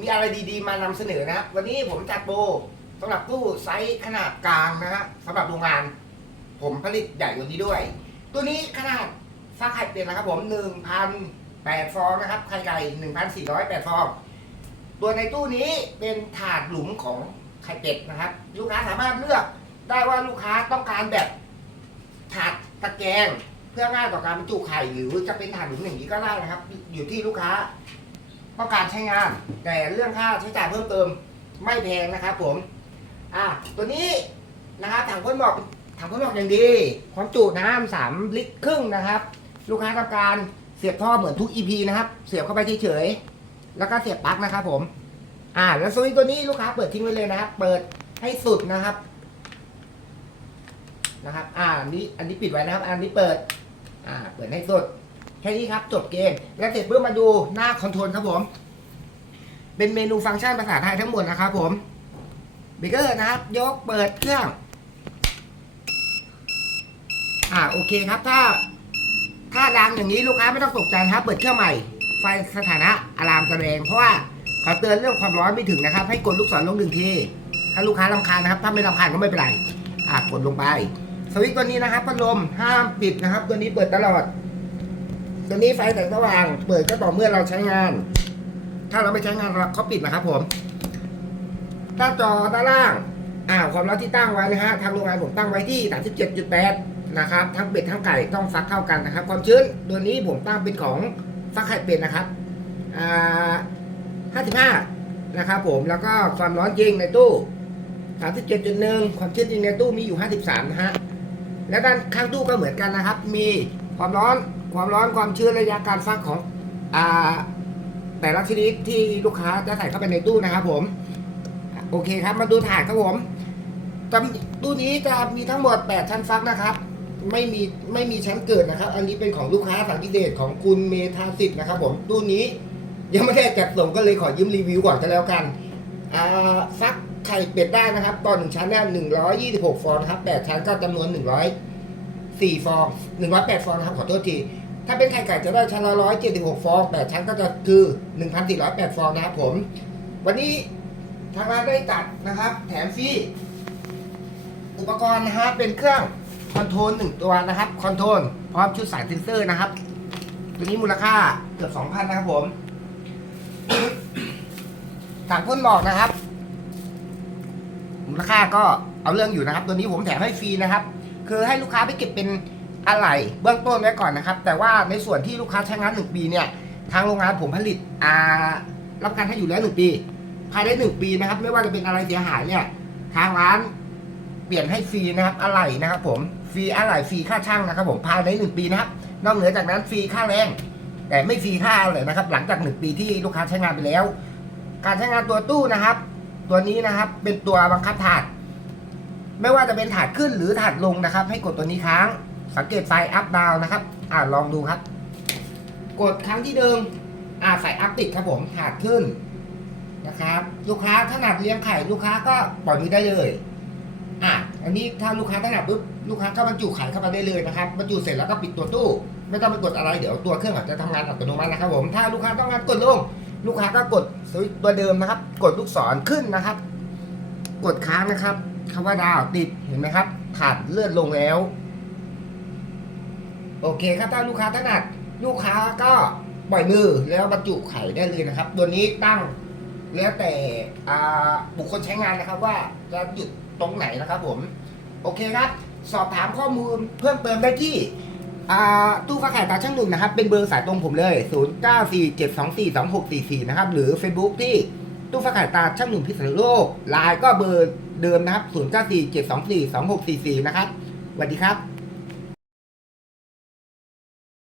มีอะไรดีๆ มานำเสนอนะครับ วันนี้ผมจัดโปรสำหรับตู้ไซส์ขนาดกลางนะฮะสำหรับโรงงาน ผมผลิตใหญ่กว่านี้ด้วย ตัวนี้ขนาดฟักไข่เป็ดนะครับผมหนึ่งพันแปดฟองนะครับไข่ไก่หนึ่งพันสี่ร้อยแปดฟอง ตัวในตู้นี้เป็นถาดหลุมของไข่เป็ดนะครับ ลูกค้าสามารถเลือกได้ว่าลูกค้าต้องการแบบถาดตะแกรงเพื่อง่ายต่อการบรรจุไข่หรือจะเป็นถาดหลุมอย่างนี้ก็ได้นะครับ อยู่ที่ลูกค้า ต้องการใช้งาน แต่เรื่องค่าใช้จ่ายเพิ่มเติมไม่แพงนะครับผม อะตัวนี้นะครับถังพ่นหมอกถังพ่นหมอกอย่างดี ความจุน้ำสามลิตรครึ่งนะครับ ลูกค้าทำการเสียบท่อเหมือนทุก EP นะครับ เสียบเข้าไปเฉยๆแล้วก็เสียบปลั๊กนะครับผม อ่า แล้วสวิตช์ตัวนี้ลูกค้าเปิดทิ้งไว้เลยนะครับ เปิดให้สุดนะครับ นะครับ อ่าอันนี้อันนี้ปิดไว้นะครับ อันนี้เปิด อ่า เปิดให้สุด แค่นี้ครับจบเกม แล้วเสร็จเพื่อมาดูหน้าคอนโทรลครับผม เป็นเมนูฟังก์ชันภาษาไทยทั้งหมดนะครับผมเบเกอร์นะครับ ยกเปิดเครื่อง อ่าโอเคครับ ถ้า ถ้าดังอย่างนี้ลูกค้าไม่ต้องตกใจครับ เปิดเครื่องใหม่ ไฟสถานะอะลามจะแรงเพราะว่าเขาเตือนเรื่องความร้อนไม่ถึงนะครับ ให้กดลูกศรลงหนึ่งทีถ้าลูกค้ารำคาญนะครับ ถ้าไม่รำคาญก็ไม่เป็นไรอ่ากดลงไป สวิตช์ตัวนี้นะครับพัดลมห้ามปิดนะครับ ตัวนี้เปิดตลอด ตัวนี้ไฟแสงสว่างเปิดก็ต่อเมื่อเราใช้งาน ถ้าเราไม่ใช้งานเราเขาปิดนะครับผมหน้าจอด้านล่างอ่าความร้อนที่ตั้งไว้นะฮะทางโรงงานผมตั้งไว้ที่ 37.8 นะครับทั้งเป็ดทั้งไก่ต้องฟักเท่ากันนะครับ ความชื้นตัวนี้ผมตั้งเป็นของฟักไข่เป็ดนะครับอ่า55 นะครับผมแล้วก็ความร้อนจริงในตู้ 37.1 ความชื้นจริงในตู้มีอยู่ 53 นะฮะและด้านข้างตู้ก็เหมือนกันนะครับ มีความร้อน ความร้อนความชื้นระยะการฟักของอ่าแต่ละชนิดที่ลูกค้าจะใส่เข้าไปในตู้นะครับผมโอเคครับ มาดูถาดครับผมตู้นี้จะมีทั้งหมด 8 ชั้นฟักนะครับ ไม่มีไม่มีชั้นเกิดนะครับ อันนี้เป็นของลูกค้าสังกิเดชของคุณเมธาสิทธิ์นะครับ ผมตู้นี้ยังไม่ได้จัดส่งก็เลยขอยืมรีวิวก่อนก็แล้วกันฟักไข่เป็ดได้นะครับต่อหนึ่งชั้นเนี่ยหนึ่งร้อยยี่สิบหกฟองครับแปดชั้นก็จำนวนหนึ่งร้อยสี่ฟองหนึ่งร้อยแปดฟองนะครับขอโทษที ถ้าเป็นไข่ไก่จะได้ชั้นละร้อยเจ็ดสิบหกฟองแปดชั้นก็จะคือหนึ่งพันสี่ร้อยแปดฟองนะครับผม วันนี้ทางร้านได้จัดนะครับ แถมฟรีอุปกรณ์นะฮะเป็นเครื่องคอนโทรลหนึ่งตัวนะครับคอนโทรลพร้อมชุดสายเซนเซอร์นะครับ ตัวนี้มูลค่าเกือบสองพันนะครับผมถังพ่นหมอกนะครับ มูลค่าก็เอาเรื่องอยู่นะครับ ตัวนี้ผมแถมให้ฟรีนะครับ คือให้ลูกค้าไปเก็บเป็น อะไหล่เบื้องต้นไว้ก่อนนะครับ แต่ว่าในส่วนที่ลูกค้าใช้งานหนึ่งปีเนี่ยทางโรงงานผมผลิตอ่ารับประกันให้อยู่แล้วหนึ่งปี ภายในหนึ่งปีนะครับ ไม่ว่าจะเป็นอะไรเสียหายเนี่ยทางร้านเปลี่ยนให้ฟรีนะครับอะไหล่นะครับ ผมฟรีอะไหล่ฟรีค่าช่างนะครับ ผมภายในหนึ่งปีนะครับนอกเหนือจากนั้นฟรีค่าแรง แต่ไม่ฟรีค่าอะไรนะครับ หลังจากหนึ่งปีที่ลูกค้าใช้งานไปแล้ว การใช้งานตัวตู้นะครับ ตัวนี้นะครับเป็นตัวบังคับถาดไม่ว่าจะเป็นถาดขึ้นหรือถาดลงนะครับ ให้กดตัวนี้ค้าง สังเกตไฟอัพดาวนะครับ อ่าลองดูครับ กดครั้งที่เดิม อ่าไฟอัพติดครับผมถาดขึ้นนะครับ ลูกค้าถนัดเลี้ยงไข่ลูกค้าก็ปล่อยมือได้เลย อะอันนี้ถ้าลูกค้าถนัดปุ๊บลูกค้าก็บรรจุไข่เข้ามาได้เลยนะครับบรรจุเสร็จแล้วก็ปิดตัวตู้ ไม่ต้องไปกดอะไรเดี๋ยวตัวเครื่องอาจจะทำงานอัตโนมัตินะครับ ผมถ้าลูกค้าต้องการกดลง ลูกค้าก็กดสวิตตัวเดิมนะครับ กดลูกศรขึ้นนะครับ กดค้างนะครับคำว่าดาวติดเห็นไหมครับขาดเลื่อนลงแล้ว โอเคครับถ้าลูกค้าถนัดลูกค้าก็ปล่อยมือแล้วบรรจุไข่ได้เลยนะครับ ตัวนี้ตั้งแล้วแต่บุคคลใช้งานนะครับว่าจะหยุดตรงไหนนะครับผม โอเคครับ สอบถามข้อมูลเพิ่มเติมได้ที่ตู้ฟ้าไข่ตาช่างหนุ่มนะครับ เป็นเบอร์สายตรงผมเลย 0947242644 นะครับ หรือ Facebook ที่ตู้ฟ้าไข่ตาช่างหนุ่มพิษณุโลกไลน์ก็เบอร์เดิมนะครับ 0947242644 นะครับสวัสดีครับ